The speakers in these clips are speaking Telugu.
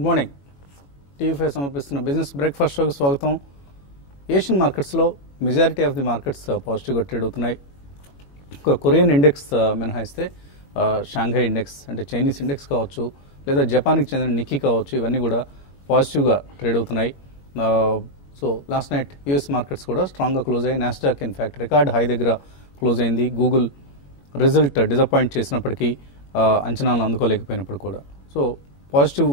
Good morning. టీవీ5 సమర్పిస్తున్న బిజినెస్ బ్రేక్ఫాస్ట్ షోకి స్వాగతం. ఏషియన్ మార్కెట్స్లో మెజారిటీ ఆఫ్ ది మార్కెట్స్ పాజిటివ్గా ట్రేడ్ అవుతున్నాయి. కొరియన్ ఇండెక్స్ మినహాయిస్తే షాంఘై ఇండెక్స్ అంటే చైనీస్ ఇండెక్స్ కావచ్చు, లేదా జపాన్కి చెందిన నిక్కీ కావచ్చు, ఇవన్నీ కూడా పాజిటివ్గా ట్రేడ్ అవుతున్నాయి. So last night US markets కూడా స్ట్రాంగ్గా క్లోజ్ అయ్యాయి. నాస్డాక్ ఇన్ఫాక్ట్ రికార్డ్ హై దగ్గర క్లోజ్ అయింది. గూగుల్ రిజల్ట్ డిసప్పాయింట్ చేసినప్పటికీ అంచనాలను అందుకోలేకపోయినప్పుడు కూడా సో పాజిటివ్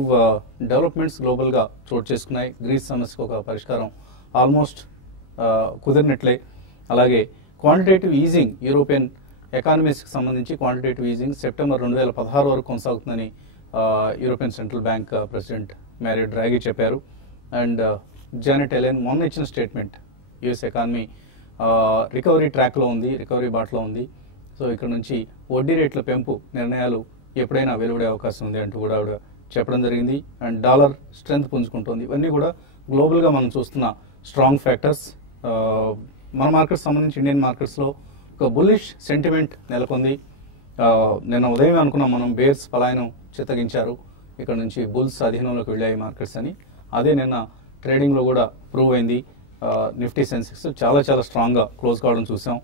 డెవలప్మెంట్స్ గ్లోబల్గా చోటు చేసుకున్నాయి. గ్రీస్ సమస్యకు ఒక పరిష్కారం ఆల్మోస్ట్ కుదిరినట్లే. అలాగే క్వాంటిటేటివ్ ఈజింగ్, యూరోపియన్ ఎకానమీస్కి సంబంధించి క్వాంటిటేటివ్ ఈజింగ్ సెప్టెంబర్ 2016 వరకు కొనసాగుతుందని European central bank president Mario Draghi చెప్పారు. అండ్ జానెట్ ఎలెన్ మొన్న ఇచ్చిన స్టేట్మెంట్, యుఎస్ ఎకానమీ రికవరీ ట్రాక్లో ఉంది, రికవరీ బాటలో ఉంది. సో ఇక్కడ నుంచి వడ్డీ రేట్ల పెంపు నిర్ణయాలు ఎప్పుడైనా వెలువడే అవకాశం ఉంది అంటూ కూడా ఆవిడ చెప్పడం జరిగింది. అండ్ డాలర్ స్ట్రెంత్ పుంజుకుంటుంది. ఇవన్నీ కూడా గ్లోబల్గా మనం చూస్తున్న స్ట్రాంగ్ ఫ్యాక్టర్స్. మన మార్కెట్స్ సంబంధించి ఇండియన్ మార్కెట్స్లో ఒక బుల్లిష్ సెంటిమెంట్ నెలకొంది. నిన్న ఉదయం అనుకున్నాం మనం బేర్స్ పలాయనం చిత్తగించారు, ఇక్కడ నుంచి బుల్స్ అధీనంలోకి వెళ్ళాయి మార్కెట్స్ అని. అదే నిన్న ట్రేడింగ్లో కూడా ప్రూవ్ అయింది. నిఫ్టీ సెన్సెక్స్ చాలా చాలా స్ట్రాంగ్గా క్లోజ్ కావడం చూసాం.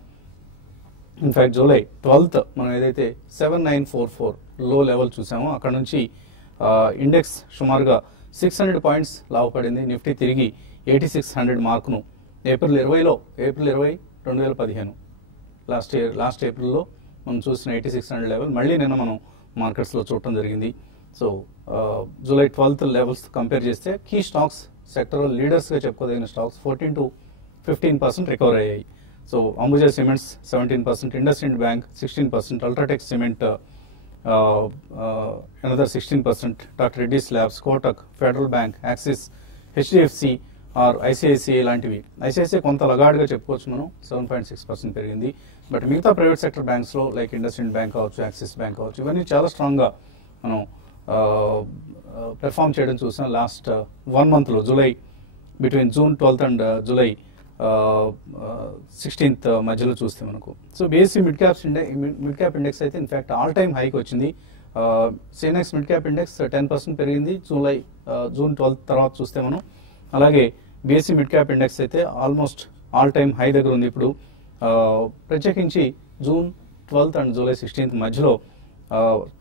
ఇన్ఫ్యాక్ట్ జూలై 12th మనం ఏదైతే 7944 లో లెవెల్ చూసామో అక్కడ నుంచి ఇండెక్స్ సుమారుగా 600 పాయింట్స్ లాభపడింది. నిఫ్టీ తిరిగి 8600 మార్కును ఏప్రిల్ 20 2015 లాస్ట్ ఏప్రిల్లో మనం చూసిన 8600 లెవెల్ మళ్ళీ నిన్న మనం మార్కెట్స్లో చూడటం జరిగింది. So July 12th levels compare చేస్తే కీ స్టాక్స్ సెక్టరల్ లీడర్స్గా చెప్పుకోదగిన స్టాక్స్ 14 to 15% రికవర్ అయ్యాయి. So Ambuja cements 17%, IndusInd bank 16%, UltraTech cement another 16%, doctor Reddy's labs, Kotak, federal bank, Axis, HDFC or ICICI లాంటివి. ఐసిఐసిఐ కొంత లగాడ్గా చెప్పుకోవచ్చు మనం, 7.6% పెరిగింది. బట్ మిగతా ప్రైవేట్ సెక్టర్ బ్యాంక్స్లో లైక్ ఇండస్ఇండ్ బ్యాంక్ కావచ్చు, యాక్సిస్ బ్యాంక్ కావచ్చు, ఇవన్నీ చాలా స్ట్రాంగ్గా మనం పెర్ఫామ్ చేయడం చూసాం లాస్ట్ 1 monthలో. July between June 12th and July 16th మధ్యలో చూస్తే మనకు. So BSE mid cap index అయితే ఇన్ఫాక్ట్ ఆల్ టైమ్ హైకి వచ్చింది. సెనెక్స్ మిడ్ క్యాప్ ఇండెక్స్ 10% పెరిగింది జూన్ 12th తర్వాత చూస్తే మనం. అలాగే బీఎస్సీ మిడ్ క్యాప్ ఇండెక్స్ అయితే ఆల్మోస్ట్ ఆల్ టైమ్ హై దగ్గర ఉంది ఇప్పుడు. ప్రత్యేకించి June 12th and July 16th మధ్యలో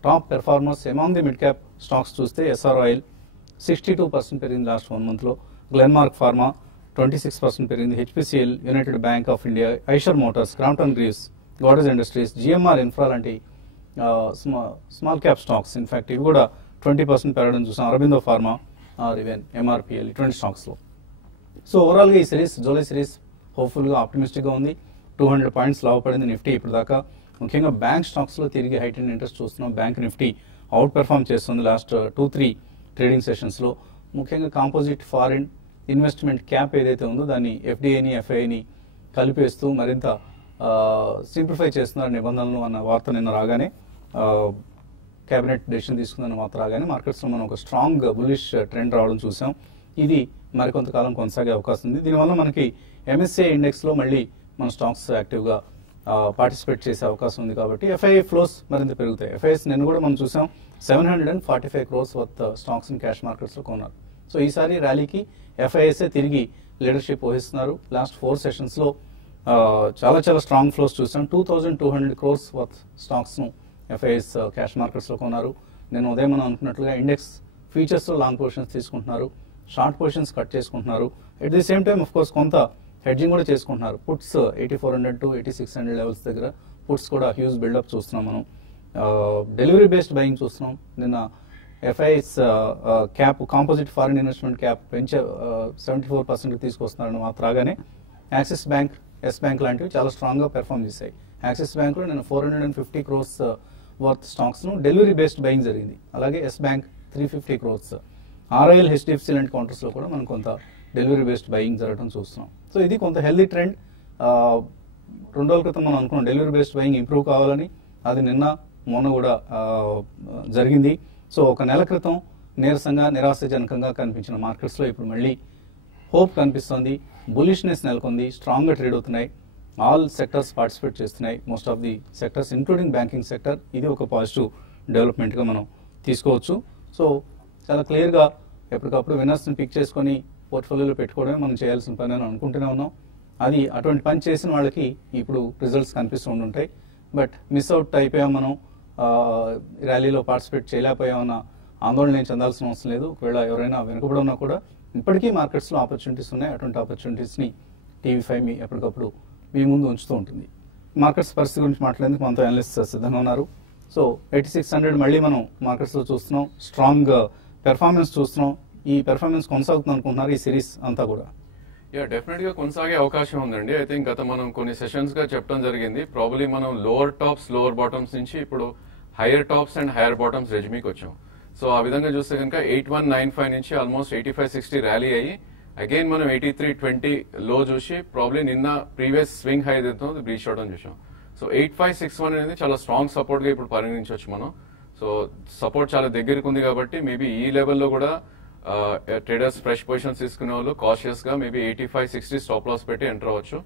top performers among the mid cap stocks చూస్తే ఎస్ఆర్ ఆయిల్ 62% పెరిగింది లాస్ట్ 1 monthలో, గ్లెన్మార్క్ ఫార్మా 26% పెరిగింది, HPCL, united bank of India, Eicher motors, Crompton Greaves, Godrej industries, GMR infra లాంటి స్మాల్ క్యాప్ స్టాక్స్ ఇన్ఫాక్ట్ ఇవి కూడా 20% పెరగడం చూసాం. Aurobindo pharma or even MRPL ఇటువంటి స్టాక్స్లో. సో ఓవరాల్గా ఈ సిరీస్, జూలై సిరీస్ హోప్ఫుల్గా ఆప్టిమిస్టిక్గా ఉంది. 200 పాయింట్స్ లాభపడింది నిఫ్టీ ఇప్పుడు దాకా. ముఖ్యంగా బ్యాంక్ స్టాక్స్లో తిరిగి హైటెండ్ ఇంట్రెస్ట్ చూస్తున్నాం. బ్యాంక్ నిఫ్టీ అవుట్ పెర్ఫామ్ చేస్తుంది లాస్ట్ 2-3 ట్రేడింగ్ సెషన్స్లో. ముఖ్యంగా కాంపోజిట్ ఫారిన్ ఇన్వెస్ట్మెంట్ క్యాప్ ఏదైతే ఉందో దాన్ని ఎఫ్డిఐని ఎఫ్ఐని కలిపేస్తూ మరింత సింప్లిఫై చేస్తున్నారు నిబంధనలు అన్న వార్త నిన్న రాగానే, కేబినెట్ డెసిషన్ తీసుకుందన్న వార్త రాగానే మార్కెట్స్లో మనం ఒక స్ట్రాంగ్ బుల్లిష్ ట్రెండ్ రావడం చూసాం. ఇది మరికొంతకాలం కొనసాగే అవకాశం ఉంది. దీనివల్ల మనకి ఎంఎస్సిఐ ఇండెక్స్లో మళ్ళీ మన స్టాక్స్ యాక్టివ్గా పార్టిసిపేట్ చేసే అవకాశం ఉంది. కాబట్టి ఎఫ్ఐఐ ఫ్లోస్ మరింత పెరుగుతాయి. ఎఫ్ఐఎస్ నిన్న కూడా మనం చూసాం 745 crores worth stocks in cash మార్కెట్స్లో కొన్నారు. సో ఈసారి ర్యాలీకి ఎఫ్ఐఎస్ఏ తిరిగి లీడర్షిప్ వహిస్తున్నారు. లాస్ట్ 4 సెషన్స్లో చాలా చాలా స్ట్రాంగ్ ఫ్లోస్ చూసాం. 2200 crores వర్త్ స్టాక్స్ను ఎఫ్ఐఎస్ క్యాష్ మార్కెట్స్లో కొన్నారు. నేను ఉదయం మనం అనుకున్నట్లుగా ఇండెక్స్ ఫీచర్స్లో లాంగ్ పొజిషన్స్ తీసుకుంటున్నారు, షార్ట్ పొజిషన్స్ కట్ చేసుకుంటున్నారు. At the same time of course కొంత హెడ్జింగ్ కూడా చేసుకుంటున్నారు. పుట్స్ 8400 to 8600 లెవెల్స్ దగ్గర పుట్స్ కూడా హ్యూజ్ బిల్డప్ చూస్తున్నాం మనం. డెలివరీ బేస్డ్ బయింగ్ చూస్తున్నాం. నిన్న FIs cap, composite foreign investment cap పెంచే 74% తీసుకొస్తున్నారని మాత్రం రాగానే యాక్సిస్ బ్యాంక్, ఎస్ బ్యాంక్ లాంటివి చాలా స్ట్రాంగ్గా పెర్ఫామ్ చేశాయి. యాక్సిస్ బ్యాంక్లో నేను 450 crores వర్త్ స్టాక్స్ను డెలివరీ బేస్డ్ బయింగ్ జరిగింది. అలాగే yes bank 350 crores, RIL, HDFC లాంటి కౌంటర్స్లో కూడా మనం కొంత డెలివరీ బేస్డ్ బయింగ్ జరగడం చూస్తున్నాం. సో ఇది కొంత హెల్దీ ట్రెండ్. 2 రోజుల క్రితం మనం అనుకున్నాం డెలివరీ బేస్డ్ బయింగ్ ఇంప్రూవ్ కావాలని, అది నిన్న మొన్న కూడా జరిగింది. సో ఒక నెల క్రితం నీరసంగా నిరాశజనకంగా కనిపించిన మార్కెట్స్లో ఇప్పుడు మళ్ళీ హోప్ కనిపిస్తుంది, బులిష్నెస్ నెలకొంది, స్ట్రాంగ్గా ట్రేడ్ అవుతున్నాయి. ఆల్ సెక్టర్స్ పార్టిసిపేట్ చేస్తున్నాయి, most of the sectors including banking sector. ఇది ఒక పాజిటివ్ డెవలప్మెంట్గా మనం తీసుకోవచ్చు. సో చాలా క్లియర్గా ఎప్పటికప్పుడు విన్నర్స్ని పిక్ చేసుకొని పోర్ట్ఫోలియోలో పెట్టుకోవడమే మనం చేయాల్సిన పని అని అనుకుంటూనే ఉన్నాం. అది అటువంటి పని చేసిన వాళ్ళకి ఇప్పుడు రిజల్ట్స్ కనిపిస్తూ ఉంటుంటాయి. బట్ మిస్ అవుట్ అయిపోయాం మనం, ర్యాలీలో పార్టిసిపేట్ చేయలేకపోయామన్న ఆందోళన ఏం చెందాల్సిన అవసరం లేదు. ఒకవేళ ఎవరైనా వెనుకబడి ఉన్నా కూడా ఇప్పటికీ మార్కెట్స్లో ఆపర్చునిటీస్ ఉన్నాయి. అటువంటి ఆపర్చునిటీస్ని TV5 మీ ఎప్పటికప్పుడు మీ ముందు ఉంచుతూ ఉంటుంది. మార్కెట్స్ పరిస్థితి గురించి మాట్లాడేందుకు మనతో అనలిస్ట్ సిద్ధంగా ఉన్నారు. సో 8600 మళ్ళీ మనం మార్కెట్స్లో చూస్తున్నాం, స్ట్రాంగ్ పెర్ఫార్మెన్స్ చూస్తున్నాం. ఈ పెర్ఫార్మెన్స్ కొనసాగుతుంది అనుకుంటున్నారు ఈ సిరీస్ అంతా కూడా? డెఫినెట్ గా కొనసాగే అవకాశం ఉందండి. ఐ థింక్ గత మనం కొన్ని సెషన్స్ గా చెప్పడం జరిగింది. ప్రాబబ్లీ మనం లోవర్ టాప్స్ లోవర్ బాటమ్స్ నుంచి ఇప్పుడు higher tops and higher bottoms రెజ్మీకి వచ్చాం. సో ఆ విధంగా చూస్తే కనుక 8195 నుంచి ఆల్మోస్ట్ 8560 ర్యాలీ అయ్యి అగైన్ మనం 8320 లో చూసి ప్రాబ్లీ నిన్న ప్రీవియస్ స్వింగ్ హై ఏదైతే బ్రీచ్ అవడం చూసాం. సో 8561 అనేది చాలా స్ట్రాంగ్ సపోర్ట్ గా ఇప్పుడు పరిగణించవచ్చు మనం. సో సపోర్ట్ చాలా దగ్గరకు ఉంది కాబట్టి మేబీ ఈ లెవెల్లో కూడా ట్రేడర్స్ ఫ్రెష్ పొజిషన్స్ తీసుకునే వాళ్ళు కాషియస్ గా మేబీ 8560 స్టాప్ లాస్ పెట్టి ఎంటర్ అవ్వచ్చు.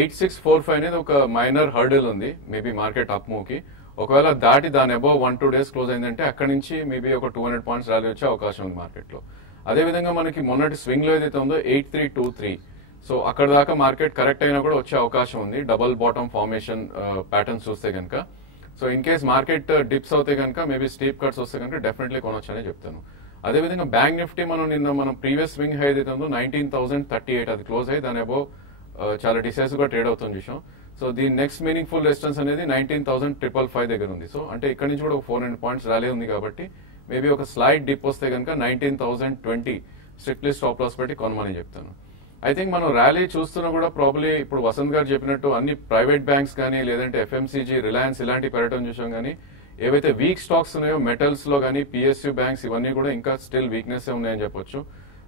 8645 అనేది ఒక మైనర్ హర్డిల్ ఉంది మేబీ మార్కెట్ అప్ మూవ్ కి. ఒకవేళ దాటి దాని అబౌవ్ 1-2 డేస్ క్లోజ్ అయిందంటే అక్కడి నుంచి మేబీ ఒక 200 పాయింట్స్ ర్యాలీ వచ్చే అవకాశం ఉంది మార్కెట్ లో. అదేవిధంగా మనకి మొన్నటి స్వింగ్ లో ఏదైతే ఉందో 8323, సో అక్కడ దాకా మార్కెట్ కరెక్ట్ అయినా కూడా వచ్చే అవకాశం ఉంది డబుల్ బాటమ్ ఫార్మేషన్ ప్యాటర్న్స్ చూస్తే కనుక. So in case market dips అవుతే కనుక మేబీ స్టీప్ కట్స్ వస్తే కనుక డెఫినెట్లీ కొనొచ్చు అని చెప్తాను. అదేవిధంగా బ్యాంక్ నిఫ్టీ మనం ప్రీవియస్ స్వింగ్ హై ఏదైతే ఉందో 19038 అది క్లోజ్ అయ్యి దాని అబౌవ్ చాలా డిసైసివ్ గా ట్రేడ్ అవుతుంది చూసాం. సో దీని నెక్స్ట్ మీనింగ్ఫుల్ రెసిస్టెన్స్ అనేది 19555 దగ్గర ఉంది. సో అంటే ఇక్కడ నుంచి కూడా 400 పాయింట్స్ ర్యాలీ ఉంది కాబట్టి మేబీ ఒక స్లైడ్ డిప్ వస్తే కనుక 19020 స్ట్రిక్ట్లీ స్టాప్ లాస్ పెట్టి కొనమని చెప్తాను. ఐ థింక్ మనం ర్యాలీ చూస్తున్నా కూడా ప్రాబ్లీ ఇప్పుడు వసంత్ గారు చెప్పినట్టు అన్ని ప్రైవేట్ బ్యాంక్స్ కానీ లేదంటే FMCG, రిలయన్స్ ఇలాంటి పెరగడం చూసాం. కానీ ఏవైతే వీక్ స్టాక్స్ ఉన్నాయో మెటల్స్ లో కానీ PSU బ్యాంక్స్ ఇవన్నీ కూడా ఇంకా స్టిల్ వీక్నెస్ ఉన్నాయని చెప్పొచ్చు.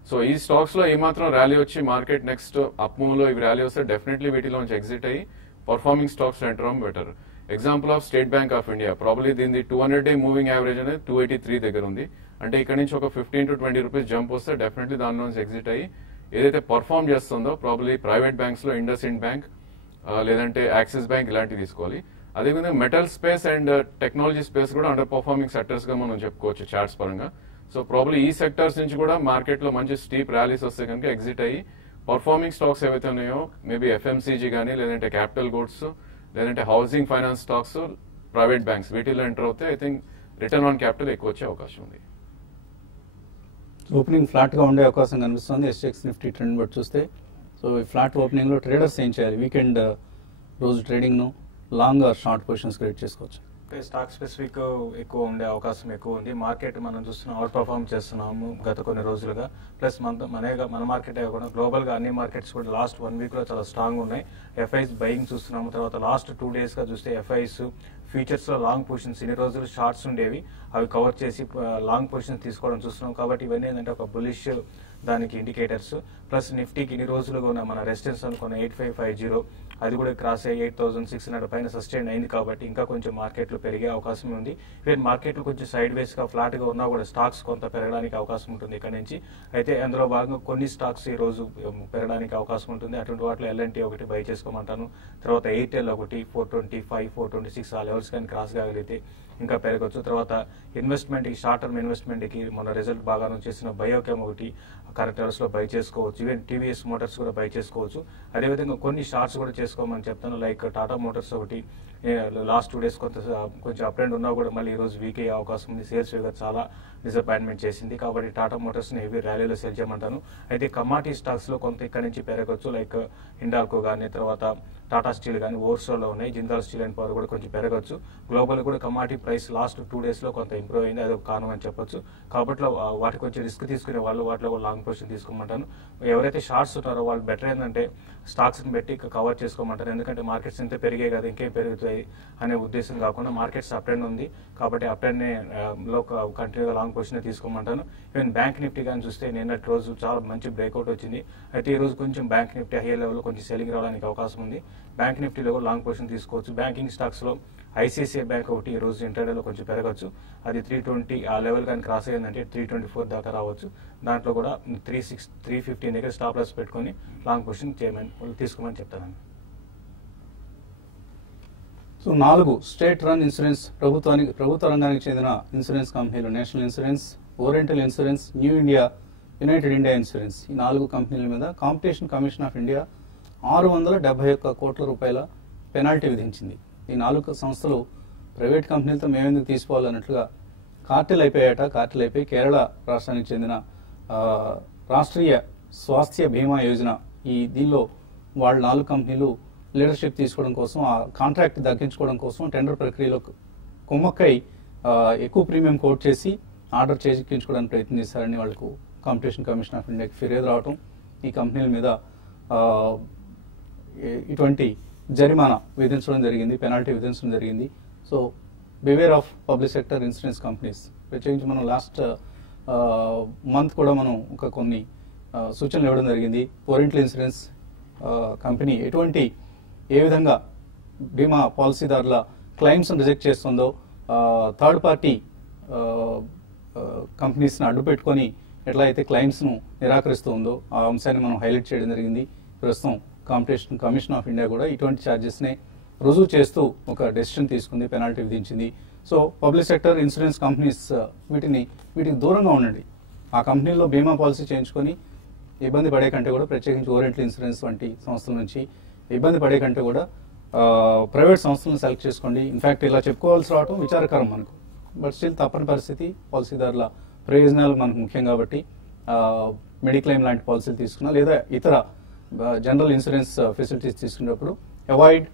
సో ఈ స్టాక్స్ లో ఏమాత్రం ర్యాలీ వచ్చి మార్కెట్ నెక్స్ట్ అప్ మూవ్ లో ఇవి ర్యాలీ వస్తే డెఫినెట్లీ వీటిలోంచి ఎగ్జిట్ అయ్యి పర్ఫార్మింగ్ స్టాక్స్ ఎంటర్ అవ్వడం better. Example of state bank of India probably దీని 200-day మూవింగ్ యావరేజ్ అనేది 283 దగ్గర ఉంది. అంటే ఇక్కడ నుంచి ఒక 15 to 20 రూపీస్ జంప్ వస్తే డెఫినెట్లీ దాని నుంచి ఎగ్జిట్ అయ్యి ఏదైతే పర్ఫార్మ్ చేస్తుందో ప్రాబ్లీ ప్రైవేట్ బ్యాంక్స్ లో ఇండస్ ఇండ్ బ్యాంక్ లేదంటే యాక్సిస్ బ్యాంక్ ఇలాంటివి తీసుకోవాలి. అదేవిధంగా metal space and technology space కూడా అండర్ పర్ఫార్మింగ్ సెక్టర్స్ గా మనం చెప్పుకోవచ్చు చార్ట్స్ పరంగా. సో ప్రాబ్లీ ఈ సెక్టర్స్ నుంచి కూడా మార్కెట్ లో మంచి స్టీప్ ర్యాలీస్ వస్తే కనుక ఎగ్జిట్ అయ్యి పర్ఫార్మింగ్ స్టాక్స్ ఏవైతే ఉన్నాయో మేబీ FMCG కానీ లేదంటే క్యాపిటల్ గూడ్స్ లేదంటే housing finance stocks private banks వీటిలో ఎంటర్ అవుతే I think return on capital ఎక్కువ వచ్చే అవకాశం ఉంది. ఓపెనింగ్ ఫ్లాట్ గా ఉండే అవకాశం కనిపిస్తుంది SGX నిఫ్టీ ట్రెండ్ బట్టి చూస్తే. సో ఈ ఫ్లాట్ ఓపెనింగ్ లో ట్రేడర్స్ ఏం చేయాలి? వీకెండ్ రోజు ట్రేడింగ్ ను long or short positions create చేసుకోవచ్చు. స్టాక్ స్పెసిఫిక్ ఎక్కువ ఉండే అవకాశం ఎక్కువ ఉంది. మార్కెట్ మనం చూస్తున్నాం అవుట్ పర్ఫార్మ్ చేస్తున్నాము గత కొన్ని రోజులుగా. ప్లస్ మన మార్కెట్ కూడా గ్లోబల్ గా అన్ని మార్కెట్స్ కూడా లాస్ట్ 1 వీక్ లో చాలా స్ట్రాంగ్ ఉన్నాయి. FIs బయింగ్ చూస్తున్నాము. తర్వాత లాస్ట్ 2 days గా చూస్తే FIs ఫ్యూచర్స్ లో లాంగ్ పొజిషన్స్ ఇన్ని రోజులు షార్ట్స్ ఉండేవి అవి కవర్ చేసి లాంగ్ పొజిషన్స్ తీసుకోవడం చూస్తున్నాం. కాబట్టి ఇవన్నీ ఏంటంటే ఒక బులిష్ దానికి ఇండికేటర్స్. ప్లస్ నిఫ్టీకి ఇన్ని రోజులుగా ఉన్న మన రెసిస్టెన్స్ అనుకున్న 8550 అది కూడా క్రాస్ అయ్యి 8600 పైన సస్టైన్ అయింది. కాబట్టి ఇంకా కొంచెం మార్కెట్లు పెరిగే అవకాశం ఉంది. ఈవెన్ మార్కెట్లు కొంచెం సైడ్ వేస్ గా ఫ్లాట్ గా ఉన్నా కూడా స్టాక్స్ కొంత పెరగడానికి అవకాశం ఉంటుంది ఇక్కడ నుంచి. అయితే అందులో భాగంగా కొన్ని స్టాక్స్ ఈ రోజు పెరగడానికి అవకాశం ఉంటుంది. అటువంటి వాటిలో L&T ఒకటి బై చేసుకోమంటాను. తర్వాత ఎయిర్టెల్ ఒకటి 425, 426 ఆ లెవెల్స్ కానీ క్రాస్ కాగలిగితే ఇంకా పెరగచ్చు. తర్వాత ఇన్వెస్ట్మెంట్ కి షార్ట్ టర్మ్ ఇన్వెస్ట్మెంట్ కి మన రిజల్ట్ బాగా చేసిన బయోకెమ్ ఒకటి కరెక్ట్ అవర్స్ లో బై చేసుకోవచ్చు. ఈవెన్ TVS మోటార్స్ కూడా బై చేసుకోవచ్చు. అదేవిధంగా కొన్ని షార్ట్స్ కూడా చేసుకోమని చెప్తాను. లైక్ టాటా మోటార్స్ ఒకటి లాస్ట్ 2 days కొంచెం అప్ అండ్ ఉన్నా కూడా మళ్ళీ ఈ రోజు వీక్ అయ్యే అవకాశం ఉంది. సేల్స్ ఫిగర్ చాలా డిసప్పాయింట్మెంట్ చేసింది. కాబట్టి టాటా మోటార్స్ ని హెవీ ర్యాలీలో సెల్ చేయమంటాను. అయితే కమాడిటీ స్టాక్స్ లో కొంత ఇక్కడ నుంచి పెరగచ్చు. లైక్ హిండాల్కో కానీ తర్వాత టాటా స్టీల్ కానీ ఓవర్సోలో ఉన్నాయి. జిందాల్ స్టీల్ అండ్ పవర్ కూడా కొంచెం పెరగచ్చు. గ్లోబల్ కూడా కమాడిటీ ప్రైస్ లాస్ట్ 2 days లో కొంత ఇంప్రూవ్ అయింది. అదొక కారణం అని చెప్పొచ్చు. కాబట్టి వాటి కొంచెం రిస్క్ తీసుకునే వాళ్ళు వాటిలో లాంగ్ పొజిషన్ తీసుకోమంటాను. ఎవరైతే షార్ట్స్ ఉన్నారో వాళ్ళు బెటర్ ఏంటంటే స్టాక్స్ ని పెట్టి కవర్ చేసుకోమంటారు. ఎందుకంటే మార్కెట్స్ ఇంత పెరిగాయి కదా ఇంకేం పెరుగుతాయి అనే ఉద్దేశం కాకుండా మార్కెట్స్ అప్ ట్రెండ్ ఉంది కాబట్టి అప్ ట్రెండ్ లో కంటిన్యూగా లాంగ్ పొజిషన్ తీసుకోమంటాను. ఈవెన్ బ్యాంక్ నిఫ్టీ కానీ చూస్తే నిన్నటి రోజు చాలా మంచి బ్రేక్అవుట్ వచ్చింది. అయితే ఈ రోజు కొంచెం బ్యాంక్ నిఫ్టీ హై లెవెల్ కొంచెం సెల్లింగ్ రావడానికి అవకాశం ఉంది. బ్యాంక్ నిఫ్టీలో లాంగ్ పొజిషన్ తీసుకోవచ్చు. బ్యాంకింగ్ స్టాక్స్ లో ICICI బ్యాంక్ ఒకటి ఈ రోజు ఇంటర్డేలో కొంచెం పెరగచ్చు. అది 320 ఆ లెవెల్ కానీ క్రాస్ అయ్యిందంటే 324 దాకా రావచ్చు. దాంట్లో కూడా 315 దగ్గర స్టాప్ లాస్ పెట్టుకుని లాంగ్ పొజిషన్ తీసుకోమని చెప్తాను. సో 4 స్టేట్ రన్ ఇన్సూరెన్స్ ప్రభుత్వ రంగానికి చెందిన ఇన్సూరెన్స్ కంపెనీలు national insurance, oriental insurance, new India United India insurance, ఈ 4 కంపెనీల మీద కాంపిటీషన్ కమిషన్ ఆఫ్ ఇండియా 671 కోట్ల రూపాయల పెనాల్టీ విధించింది. ఈ 4 సంస్థలు ప్రైవేట్ కంపెనీలతో మేమెందుకు తీసుకోవాలన్నట్లుగా కార్టెల్ అయిపోయి కేరళ రాష్ట్రానికి చెందిన రాష్ట్రీయ స్వాస్థ్య బీమా యోజన, దీనిలో వాళ్ళు 4 కంపెనీలు లీడర్షిప్ తీసుకోవడం కోసం, ఆ కాంట్రాక్ట్ దక్కించుకోవడం కోసం టెండర్ ప్రక్రియలో కుమ్మక్కై ఎక్కువ ప్రీమియం కోట్ చేసి ఆర్డర్ చేజిక్కించుకోవడానికి ప్రయత్నం చేశారని వాళ్ళకు కాంపిటీషన్ కమిషన్ ఆఫ్ ఇండియాకి ఫిర్యాదు రావటం, ఈ కంపెనీల మీద ఇటువంటి జరిమానా విధించడం జరిగింది, పెనాల్టీ విధించడం జరిగింది. So beware of public sector insurance companies. ప్రత్యేకించి మనం లాస్ట్ మంత్ కూడా మనం కొన్ని సూచనలు ఇవ్వడం జరిగింది. ఓరియంటల్ ఇన్సూరెన్స్ కంపెనీ ఏ విధంగా బీమా పాలసీదారుల క్లెయిమ్స్ రిజెక్ట్ చేస్తుందో, థర్డ్ పార్టీ కంపెనీస్ని అడ్డు పెట్టుకొని ఎట్లా అయితే క్లెయిమ్స్ను నిరాకరిస్తూ ఉందో ఆ అంశాన్ని మనం హైలైట్ చేయడం జరిగింది. ప్రస్తుతం కాంపిటీషన్ కమిషన్ ఆఫ్ ఇండియా కూడా ఇటువంటి ఛార్జెస్ని రుజువు చేస్తూ ఒక డెసిషన్ తీసుకుంది, పెనాల్టీ విధించింది. So public sector insurance companies వీటికి దూరంగా ఉండండి. ఆ కంపెనీల్లో బీమా పాలసీ చేయించుకొని ఇబ్బంది పడే కంటే కూడా, ప్రత్యేకించి ఓరియంటల్ ఇన్సూరెన్స్ వంటి సంస్థల నుంచి ఇబ్బంది పడే కంటే కూడా ప్రైవేట్ సంస్థలను సెలెక్ట్ చేసుకోండి. ఇన్ఫాక్ట్ ఇలా చెప్పుకోవాల్సి రావడం విచారకరం మనకు, బట్ స్టిల్ తప్పని పరిస్థితి. పాలసీదారుల ప్రయోజనాలు మనకు ముఖ్యం కాబట్టి మెడిక్లెయిమ్ లాంటి పాలసీలు తీసుకున్నా లేదా ఇతర జనరల్ ఇన్సూరెన్స్ ఫెసిలిటీస్ తీసుకున్నప్పుడు avoid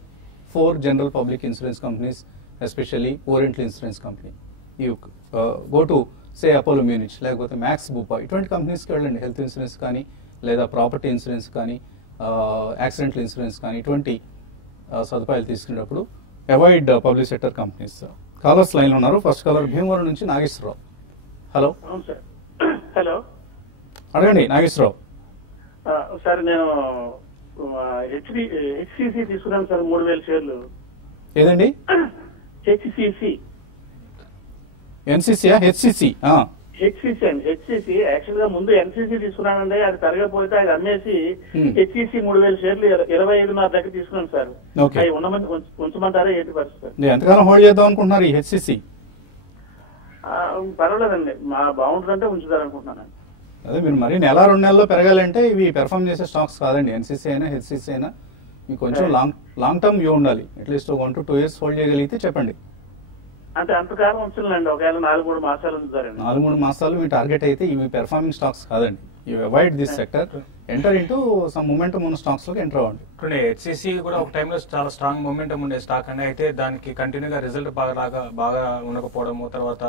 4 general public insurance companies, especially oriental insurance company. You go to say Apollo Munich, లేకపోతే మ్యాక్స్ బూపా, ఇటువంటి కంపెనీస్కి వెళ్ళండి. హెల్త్ ఇన్సూరెన్స్ కానీ, లేదా ప్రాపర్టీ ఇన్సూరెన్స్ కానీ, యాక్సిడెంటల్ ఇన్సూరెన్స్ కానీ, ఇటువంటి సదుపాయాలు తీసుకునేటప్పుడు avoid public sector companies. Callers లైన్లో ఉన్నారు. ఫస్ట్ కాలర్ భీమవరం నుంచి నాగేశ్వరరావు. హలో. హలో, అడగండి నాగేశ్వరరావు. సార్ నేను హెచ్సిసి తీసుకున్నాను సార్, 3000 షేర్లు. ఏదండి? హెచ్సిసి. ఎన్సిసియా? హెచ్సిసి హెచ్సిసి అండి. హెచ్సిసి యాక్చువల్ గా ముందు ఎన్సిసి తీసుకున్నానండి, అది తరగపోతే అది అమ్మేసి హెచ్సిసి 3000 షేర్లు 25,500 దగ్గర తీసుకున్నాను సార్. అవి ఉంచమంటారా ఏంటి పరిస్థితి? ఎంతకాలం హోల్డ్ చేద్దాం అనుకుంటున్నారు ఈ హెచ్సిసి? పర్వాలేదండి, మా బాగుంటుందంటే ఉంచుతారనుకుంటున్నాను. అదే మీరు మరి నెల 2 నెలల్లో పెరగాలంటే ఇవి పెర్ఫామ్ చేసే స్టాక్స్ కాదండి. ఎన్సిసి అయినా హెచ్సిసి అయినా మీకు కొంచెం లాంగ్ టర్మ్ వ్యూ ఉండాలి. అట్లీస్ట్ 1 to 2 years హోల్డ్ చేయగలిగితే చెప్పండి. అంటే అంతకాలం ఉంచండి, ఒకవేళ 4-3 మాసాలు ఉంచుతారండి. 4-3 మాసాలు మీ టార్గెట్ అయితే ఇవి పెర్ఫార్మింగ్ స్టాక్స్ కాదండి. You avoid this sector, enter into some momentum ఉన్న స్టాక్స్ లోకి ఎంటర్ అవ్వండి. ఇప్పుడు హెచ్సిసి కూడా ఒక టైంలో చాలా స్ట్రాంగ్ మొమెంటం ఉండే స్టాక్ అండి. అయితే దానికి కంటిన్యూగా రిజల్ట్ బాగా ఉండకపోవడము, తర్వాత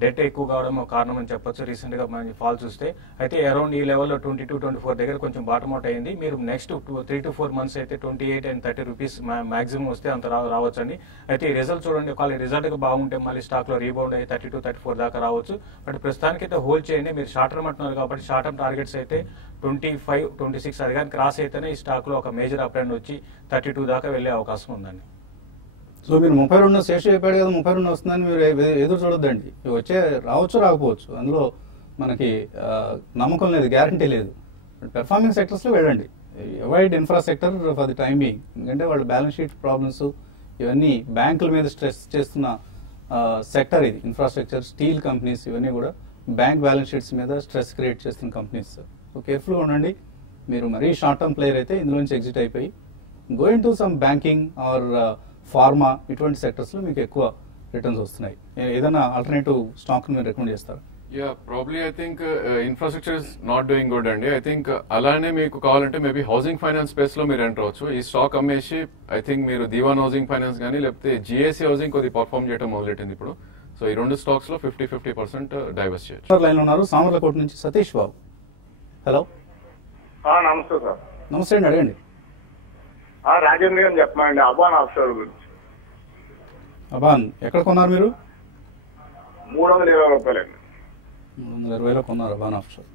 డెట్ ఎక్కువ కావడం కారణం అని చెప్పొచ్చు. రీసెంట్ గా మనం ఫాల్ చూస్తే అయితే అరౌండ్ ఈ లెవెల్లో 22-24 దగ్గర కొంచెం బాటమ్ అవుట్ అయింది. మీరు నెక్స్ట్ 3 to 4 months అయితే 28 and 30 రూపీస్ మాక్సిమం వస్తే అంత రావచ్చు అండి. అయితే ఈ రిజల్ట్ చూడండి, ఒకవేళ రిజల్ట్ బాగుంటే మళ్ళీ స్టాక్ లో రీబౌండ్ అయ్యి 32-34 దాకా రావచ్చు. బట్ ప్రస్తుతానికి అయితే హోల్డ్ చేయండి. మీరు షార్ట్ టర్మ్ అంటున్నారు కాబట్టి షార్ట్ టర్మ్ టార్గెట్స్ అయితే 25-26 అది కానీ క్రాస్ అయితేనే ఈ స్టాక్ లో ఒక మేజర్ అప్ ట్రెండ్ వచ్చి 32 దాకా వెళ్లే అవకాశం ఉందండి. సో మీరు 32 శేషం చెప్పాడు కదా, 32 వస్తుందని మీరు ఎదురు చూడొద్దండి. రావచ్చు రాకపోవచ్చు, అందులో మనకి నమ్మకం లేదు, గ్యారంటీ లేదు. పెర్ఫార్మింగ్ సెక్టర్స్ లో వెళ్ళండి. Avoid infrastructure for the time being. ఎందుకంటే వాళ్ళు బ్యాలెన్స్ షీట్ ప్రాబ్లమ్స్ ఇవన్నీ బ్యాంకుల మీద స్ట్రెస్ చేస్తున్న సెక్టర్ ఇది. ఇన్ఫ్రాస్ట్రక్చర్, స్టీల్ కంపెనీస్ ఇవన్నీ కూడా బ్యాంక్ బ్యాలెన్స్ షీట్స్ మీద స్ట్రెస్ క్రియేట్ చేస్తున్న కంపెనీస్. సో కేర్ఫుల్గా ఉండండి. మీరు మరీ షార్ట్ టర్మ్ ప్లేయర్ అయితే ఇందులో నుంచి ఎగ్జిట్ అయిపోయి going to some banking or pharma ఇటువంటి సెక్టర్స్ లో మీకు ఎక్కువ రిటర్న్స్ వస్తున్నాయి. ఏదైనా ఆల్టర్నేటివ్ స్టాక్ మీరు రికమెండ్ చేస్తారు? Yeah, probably I think infrastructure is not doing good అండి. ఐ థింక్ అలానే మీకు కావాలంటే మేబీ హౌసింగ్ ఫైనాన్స్ స్పేస్ లో మీరు ఎంటర్ అవచ్చు. ఈ స్టాక్ అమ్మేసి ఐ థింక్ మీరు దీవాన్ హౌసింగ్ ఫైనాన్స్ కానీ లేకపోతే జిఎస్సి హౌసింగ్ కొద్ది పర్ఫార్మ్ చేయడం మొదలెట్టింది ఇప్పుడు. సో ఈ 2 స్టాక్స్ లో 50% డైవర్స్ చేయొచ్చు. లైన్ ఉన్నారు సామర్లకోట నుంచి సతీష్ బాబు. హలో. నమస్తే సార్. నమస్తే అండి, అడగండి. రాజేంద్ర గారు చెప్పమండి అబాన్ ఆఫ్షోర్ గురించి. అబాన్ ఎక్కడ కొన్నారు మీరు? 320 రూపాయలండి. 320లో కొన్నారు అబాన్ ఆఫ్షోర్.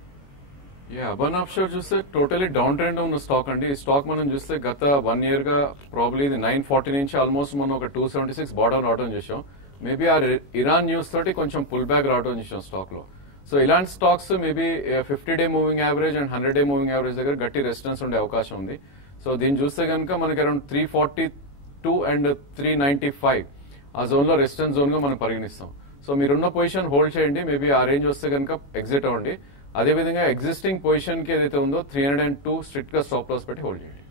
అబాన్ ఆఫ్షోర్ చూస్తే టోటలీ డౌన్ ట్రెండ్ ఉన్న స్టాక్ అండి. ఈ స్టాక్ మనం చూస్తే గత 1 year గా ప్రాబ్లీ ఇది 940 నుంచి ఆల్మోస్ట్ మనం ఒక 276 బార్డర్ రావడం చేసాం. మేబీ ఆ ఇరాన్ న్యూస్ తోటి కొంచెం పుల్ బ్యాక్ రావడం చేసాం స్టాక్ లో. సో ఇలాంటి stocks maybe 50-day moving average and 100-day moving average దగ్గర గట్టి రెసిస్టెన్స్ ఉండే అవకాశం ఉంది. సో దీన్ని చూస్తే కనుక మనకి అరౌండ్ 342 and 395 ఆ జోన్ లో రెసిస్టెన్స్ జోన్ గా మనం పరిగణిస్తాం. సో మీరున్న పొజిషన్ హోల్డ్ చేయండి. మేబీ ఆ రేంజ్ వస్తే కనుక ఎగ్జిట్ అవ్వండి. అదేవిధంగా ఎగ్జిస్టింగ్ పొజిషన్ కి ఏదైతే ఉందో 302 స్ట్రిక్ట్ గా స్టాప్ లాస్ పెట్టి హోల్డ్ చేయండి.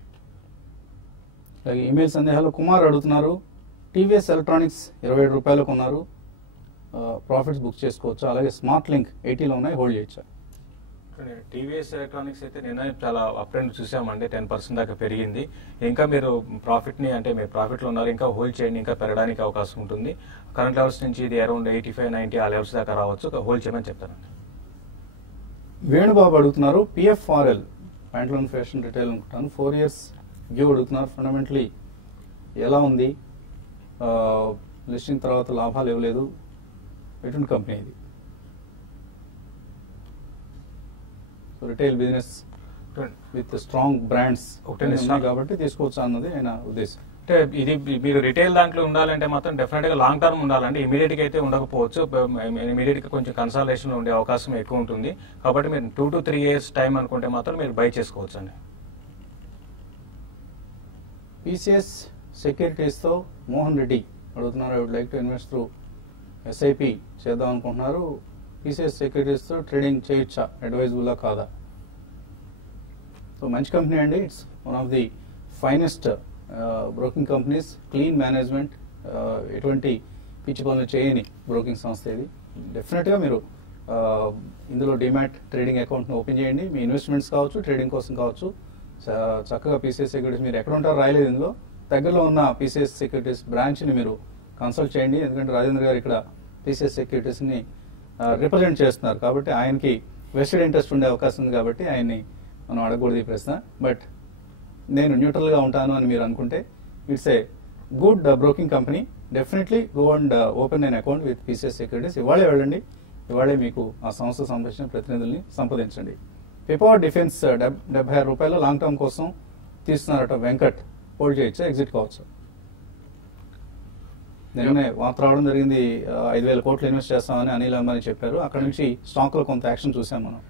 అలాగే ఈమెయిల్ సందేహాలు కుమార్ అడుగుతున్నారు, టీవీఎస్ ఎలక్ట్రానిక్స్ 27 రూపాయలు కొన్నారు, ప్రాఫిట్స్ బుక్ చేసుకోవచ్చు. అలాగే స్మార్ట్ లింక్ 80లో ఉన్నాయి, హోల్డ్ చేయొచ్చా? టీవీఎస్ ఎలక్ట్రానిక్స్ అయితే నిన్న చాలా అప్ ట్రెండ్ చూసామండి, 10% దాకా పెరిగింది. ఇంకా మీరు ప్రాఫిట్ని అంటే మీరు ప్రాఫిట్లో ఉన్నారు, ఇంకా హోల్డ్ చేయండి, ఇంకా పెరగడానికి అవకాశం ఉంటుంది. కరెంట్ లెవెల్స్ నుంచి ఇది అరౌండ్ 85-90 ఆ లెవెల్స్ దాకా రావచ్చు, హోల్డ్ చేయమని చెప్తానండి. వేణుబాబు అడుగుతున్నారు, పిఎఫ్ఆర్ఎల్ ప్యాంట్లోన్ ఫ్యాషన్ రిటైల్ అనుకుంటాను, 4 years వ్యూ అడుగుతున్నారు. ఫండమెంటలీ ఎలా ఉంది, లిస్టింగ్ తర్వాత లాభాలు ఇవ్వలేదు, ఎటువంటి కంపెనీ ఇది? Retail business with strong brands కాబట్టి తీసుకోవచ్చు అన్నది ఆయన ఉద్దేశం. అంటే ఇది మీరు రిటైల్ దాంట్లో ఉండాలంటే మాత్రం డెఫినెట్ గా లాంగ్ టర్మ్ ఉండాలంటే ఇమీడియట్ గా అయితే ఉండకపోవచ్చు, ఇమీడియట్ గా కొంచెం కన్సల్టేషన్ ఉండే అవకాశం ఎక్కువ ఉంటుంది. కాబట్టి మీరు 2 to 3 years టైం అనుకుంటే మాత్రం మీరు బై చేసుకోవచ్చు అండి. పీసీఎస్ సెక్యూరిటీస్తో మోహన్ రెడ్డి అడుగుతున్నారు, I would like to invest through SIP చేద్దాం అనుకుంటున్నారు, పీసీఎస్ సెక్యూరిటీస్తో ట్రేడింగ్ చేయొచ్చా, అడ్వైజబుల్లా కాదా? సో మంచి కంపెనీ అండి, it's one of the finest broking companies, clean management, ఎటువంటి పిచ్చి పనులు చేయని బ్రోకింగ్ సంస్థ ఇది. డెఫినెట్గా మీరు ఇందులో డిమాట్ ట్రేడింగ్ అకౌంట్ని ఓపెన్ చేయండి, మీ ఇన్వెస్ట్మెంట్స్ కావచ్చు, ట్రేడింగ్ కోసం కావచ్చు. చక్కగా పీసీఎస్ సెక్యూరిటీస్ మీరు ఎక్కడ ఉంటారో రాయలేదు ఇందులో, దగ్గరలో ఉన్న పీసీఎస్ సెక్యూరిటీస్ బ్రాంచ్ని మీరు కన్సల్ట్ చేయండి. ఎందుకంటే రాజేంద్ర గారు ఇక్కడ పీసీఎస్ సెక్యూరిటీస్ని రిప్రజెంట్ చేస్తున్నారు కాబట్టి ఆయనకి వెస్టెడ్ ఇంట్రెస్ట్ ఉండే అవకాశం ఉంది కాబట్టి ఆయన్ని మనం అడగకూడదు ఈ ప్రశ్న. బట్ నేను న్యూట్రల్గా ఉంటాను అని మీరు అనుకుంటే it's a good broking company, definitely go and open an account with PCS securities. ఇవాళే వెళ్ళండి, ఇవాళే మీకు ఆ సంస్థ సంబంధించిన ప్రతినిధుల్ని సంప్రదించండి. పిపవర్ డిఫెన్స్ 76 రూపాయలు లాంగ్ టర్మ్ కోసం తీస్తున్నారట వెంకట్, హోల్డ్ చేయొచ్చా, ఎగ్జిట్ కావచ్చు? నిన్నే వార్త రావడం జరిగింది, 5,000 కోట్లు ఇన్వెస్ట్ చేస్తామని అనిల్ అంబానీ చెప్పారు. అక్కడ నుంచి స్టాక్ లో కొంత యాక్షన్ చూసాం మనం.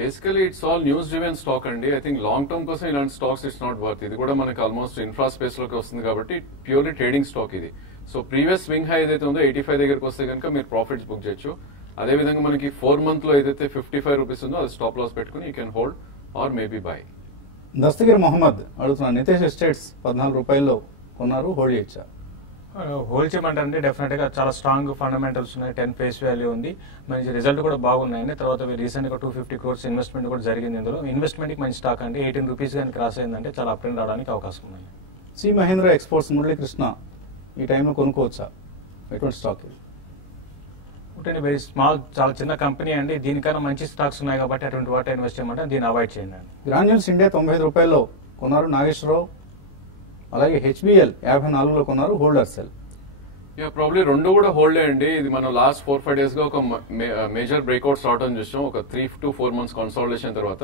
Basically it's all news driven stock అండి. ఐ థింక్ లాంగ్ టర్మ్ కోసం ఇలాంటి స్టాక్స్ ఇట్స్ నాట్ వర్త్. ఇది కూడా మనకి ఆల్మోస్ట్ ఇన్ఫ్రా స్పేస్ లోకి వస్తుంది కాబట్టి ప్యూర్లీ ట్రేడింగ్ స్టాక్ ఇది. సో ప్రీవియస్ స్వింగ్ హై ఏదైతే ఉందో 85 దగ్గరకు వస్తే కనుక మీరు ప్రాఫిట్స్ బుక్ చేయొచ్చు. అదేవిధంగా మనకి 4 month లో ఏదైతే 55 రూపీస్ ఉందో అది స్టాప్ లాస్ పెట్టుకుని you can hold or maybe buy. Dastagiri Mohammed అడుగుతున్నారు, నితేష్ ఎస్టేట్స్ 14 రూపాయల్లో కొన్నారు, హోల్డ్ చేయొచ్చా? హోల్డ్ చేయమంటారండి, డెఫినెట్ గా చాలా స్ట్రాంగ్ ఫండమెంటల్స్ ఉన్నాయి, 10 ఫేస్ వాల్యూ ఉంది, మంచి రిజల్ట్ కూడా బాగున్నాయండి. తర్వాత రీసెంట్ గా 250 crores ఇన్వెస్ట్మెంట్ కూడా జరిగింది ఇందులో. ఇన్వెస్ట్మెంట్ కి మంచి స్టాక్ అండి, 18 రూపీస్ కానీ క్రాస్ అయిందంటే చాలా అప్ అండ్ రావడానికి అవకాశం ఉన్నాయి. సి మహేంద్ర ఎక్స్పోర్ట్స్ మురళీకృష్ణ ఈ టైంలో కొనుక్కోవచ్చా, ఎటువంటి స్టాక్ ఇది? ఒకటి వెరీ స్మాల్, చాలా చిన్న కంపెనీ అండి, దీనికన్నా మంచి స్టాక్స్ ఉన్నాయి కాబట్టి అటువంటి వాటి ఇన్వెస్ట్ చేయమంటే దీన్ని అవాయిడ్ చేయండి. గ్రాన్యూల్స్ ఇండియా 95 రూపాయల్లో కొన్నారు నాగేశ్వరరావు, అలాగే హెచ్బిఎల్ 54లో కొన్నారు, హోల్డర్ సెల్. ప్రాబ్లీ రెండు కూడా హోల్డ్ అండి. ఇది మనం లాస్ట్ 4-5 days గా ఒక మేజర్ బ్రేక్అవుట్ స్టార్ట్ అని చూసాం, ఒక 3 to 4 months కన్సాలిడేషన్ తర్వాత.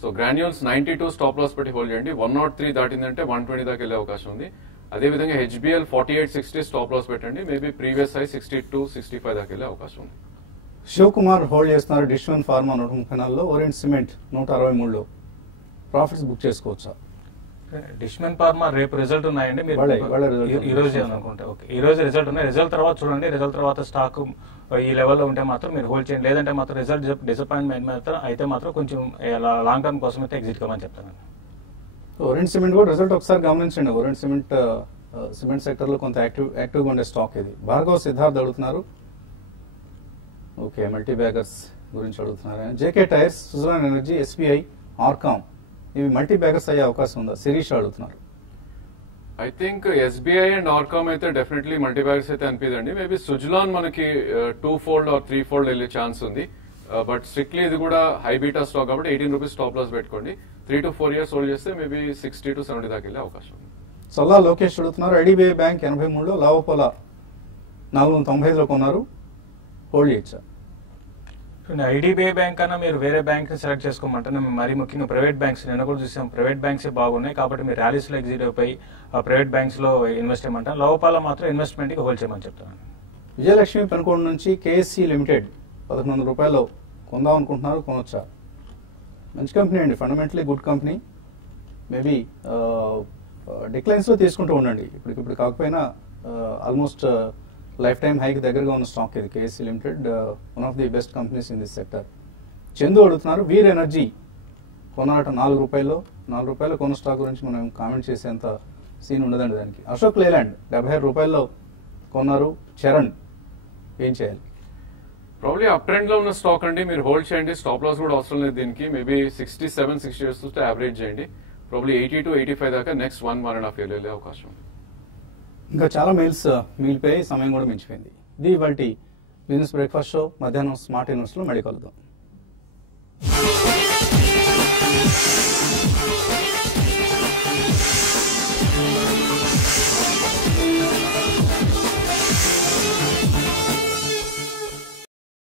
సో గ్రాన్యూల్స్ 92 స్టాప్ లాస్ పెట్టి హోల్డ్ చేయండి. 103 దాటిందంటే 120 దాకా వెళ్ళే అవకాశం ఉంది. అదేవిధంగా హెచ్బిఎల్ 48-60 స్టాప్ లాస్ పెట్టండి, మేబీ ప్రీవియస్ హై 62-65 దాకా వెళ్ళే అవకాశం ఉంది. శివ్ కుమార్ హోల్డ్ చేస్తున్నారు, డిస్ట్రిన్ ఫార్మా 134లో, ఓరియంట్ సిమెంట్ 163లో, ప్రాఫిట్స్ బుక్ చేసుకోవచ్చా? డిష్మెన్ ఫార్మా రేపు రిజల్ట్ ఉన్నాయండి, మీరు ఈ రోజు అనుకుంటే ఓకే, ఈ రోజు రిజల్ట్ ఉన్నాయి, రిజల్ట్ తర్వాత చూడండి, రిజల్ట్ తర్వాత స్టాక్ ఈ లెవెల్లో ఉంటే మాత్రం మీరు హోల్డ్ చేయండి, లేదంటే మాత్రం రిజల్ట్ డిసప్పాయింట్మెంట్ మాత్రం అయితే మాత్రం కొంచెం లాంగ్ టర్మ్ కోసం అయితే ఎగ్జిట్ కమని చెప్తాను. ఓరియంట్ సిమెంట్ కూడా రిజల్ట్ ఒకసారి గమనించండి. ఓరియంట్ సిమెంట్ సెక్టర్ లో కొంత యాక్టివ్గా ఉండే స్టాక్ ఇది. భార్గవ్ సిద్ధార్థ్ అడుగుతున్నారు, ఓకే మల్టీ బ్యాగర్స్ గురించి అడుగుతున్నారు. JK tyres, Suzlon energy, SBI, RCom ఇవి మల్టీ బ్యాగర్స్ అయ్యే అవకాశం ఉందా? శిరీష్ అడుగుతున్నారు. I think SBI and RCom అయితే డెఫినెట్లీ మల్టీ బ్యాగర్స్ అయితే అనిపిదండి. మేబీ సుజలాన్ మనకి 2-fold or 3-fold వెళ్ళే ఛాన్స్ ఉంది. బట్ స్ట్రిక్ట్లీ ఇది కూడా హై బీటా స్టాక్ కాబట్టి 18 రూపీస్ స్టాప్ లాస్ పెట్టుకోండి. 3 to 4 years హోల్డ్ చేస్తే మేబీ 60 to 70 దాకా వెళ్ళే అవకాశం ఉంది. సల్లా లోకేష్ అడుగుతున్నారు, ఐడిబిఐ బ్యాంక్ 83లో, లావోపోలా 495లో కొన్నారు, హోల్డ్ చేయొచ్చా? ఐడిబిఐ బ్యాంక్ కన్నా మీరు వేరే బ్యాంక్ సెలెక్ట్ చేసుకోమంటే మరీ ముఖ్యంగా ప్రైవేట్ బ్యాంక్స్ నిన్న కూడా చూసాం, ప్రైవేట్ బ్యాంక్స్ బాగున్నాయి కాబట్టి మీరు ర్యాలీస్ లో ఎగ్జిట్ అయిపోయి ప్రైవేట్ బ్యాంక్స్ లో ఇన్వెస్ట్ చేయమంటారు. లోపాల మాత్రం ఇన్వెస్ట్మెంట్ కి హోల్డ్ చేయమని చెప్తాను. విజయలక్ష్మి పెనుకోండ నుంచి కేఎస్సి లిమిటెడ్ 1100 రూపాయలు కొందాం అనుకుంటున్నారు, కొనొచ్చా? మంచి కంపెనీ అండి, fundamentally good company, maybe declines లో తీసుకుంటూ ఉండండి. ఇప్పుడు కాకపోయినా ఆల్మోస్ట్ లైఫ్ టైమ్ హైకి దగ్గరగా ఉన్న స్టాక్ ఇది KSC limited, one of the best companies in this sector. Chandu అడుగుతున్నారు వీర్ ఎనర్జీ కొన్నారట ₹4 కొన్న స్టాక్ గురించి మనం కామెంట్ చేసేంత సీన్ ఉండదండి దానికి. అశోక్ లేలాండ్ ₹76 కొన్నారు. చరణ్ ఏం చేయాలి? ప్రాబ్లీ అప్ ట్రెండ్ లో ఉన్న స్టాక్ అండి, మీరు హోల్డ్ చేయండి. స్టాప్ లాస్ కూడా అవసరం లేదు దీనికి. మేబీ 67-60 చూస్తే యావరేజ్ చేయండి. ప్రాబ్లీ 80 to 85 దాకా నెక్స్ట్ 1.5 year వెళ్ళే అవకాశం ఉంది. ఇంకా చాలా మెయిల్స్ మిగిలిపోయి సమయం కూడా మించిపోయింది. ఇది ఇవాల్టి బిజినెస్ బ్రేక్ఫాస్ట్ షో. మధ్యాహ్నం స్మార్ట్ ఇన్వెస్ట్లో మళ్ళీ కలుద్దాం.